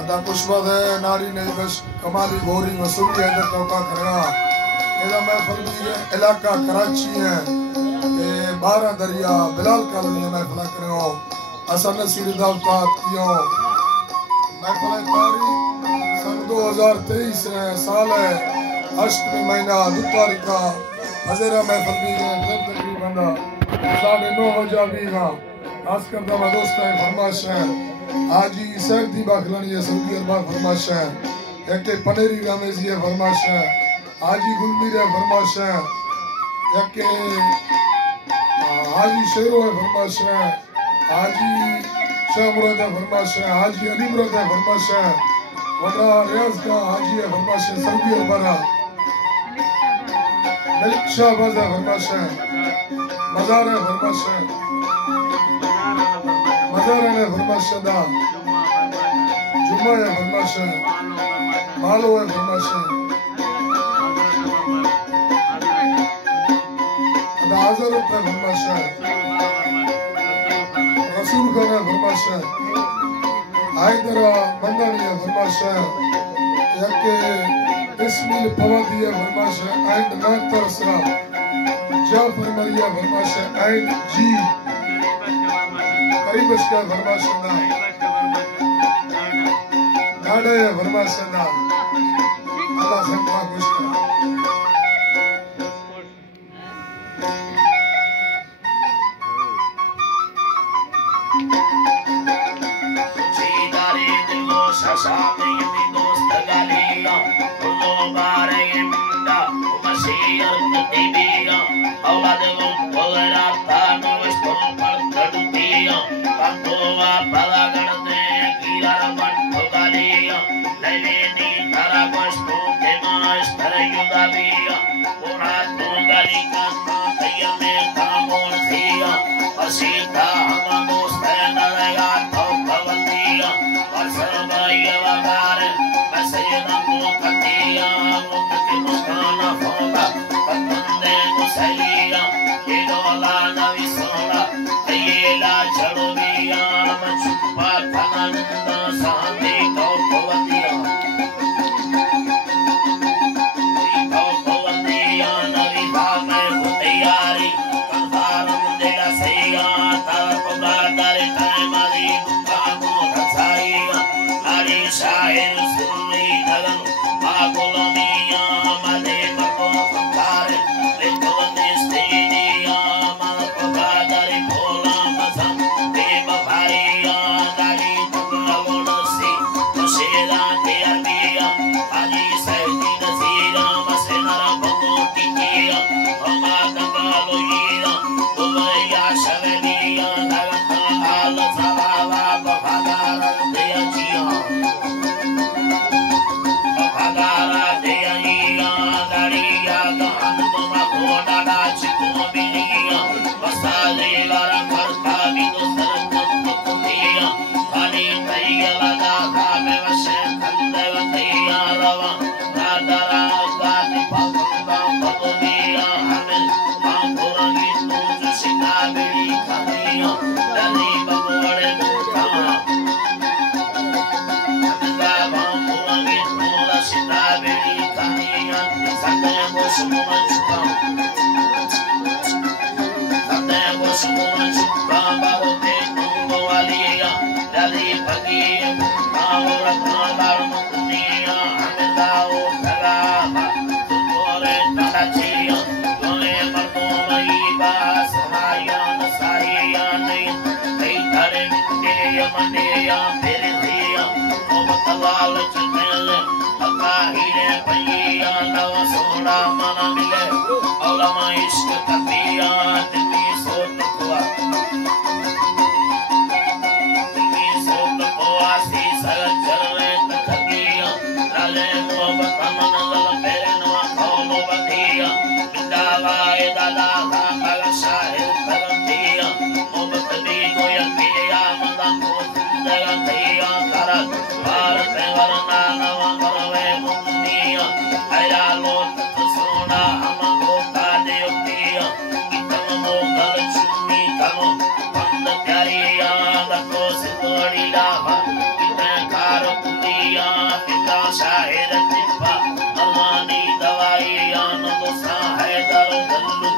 अदा पुष्पद नारी ने बस कमाली गोरी मसूल के अंदर टोका करना एदा महफिल भी इलाका कराची है ये 12 दरिया बिलाल कॉलोनी में महफिल करो असन नसीर दावता कियो महफिल तारीख सन 2023 साल है अष्टमी महीना 2 तारीख का हज़रा महफिल भी है तकरीबन 9:30 बजे भी का खास कर दा दोस्त है फरमाइश है हाजी सैदी बाखलानी है सऊदी अरब फरमाइश है एक पनेरी रामेजी है फरमाइश है हाजी गुलमीर है फरमाइश है एक हाजी शेरो है फरमाइश है हाजी शाह मुराद है फरमाइश है हाजी अली मुराद है फरमाइश है वरना रियाज का हाजी है फरमाइश है सऊदी अरब मलिक शाहबाज है फरमाइश है मजार है फरमाइश है मजार है फरमाइश दा जुम्मा है फरमाइश है मालो है फरमाइश है अदा आज़रत है फरमाइश है रसूल खान है फरमाइश है आयदरा मंदानी है फरमाइश है यके इस्मिल फवादी है फरमाइश है एंड नातरसरा जाफर मरिया फरमाइश है एंड जी करीब इसका फरमाइश है गाड़ा है फरमाइश है अल्लाह से खुदा खुश करे Dari yang tak kau seberi dah, kita karo putih शाहिर चिपा अरमानी दवाई आनंद साहे दर दल्लू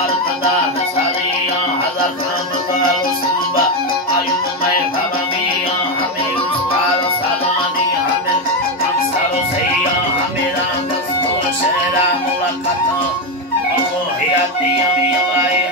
अर्थदा नसारिया हज़र खाम कालो सुबा आयुन में भवमिया हमें उस्ताद सलानी हमें हम सरो सैया हमें राम दस्तूर शहरा मुलाकात अल्लाह हियाती यवाए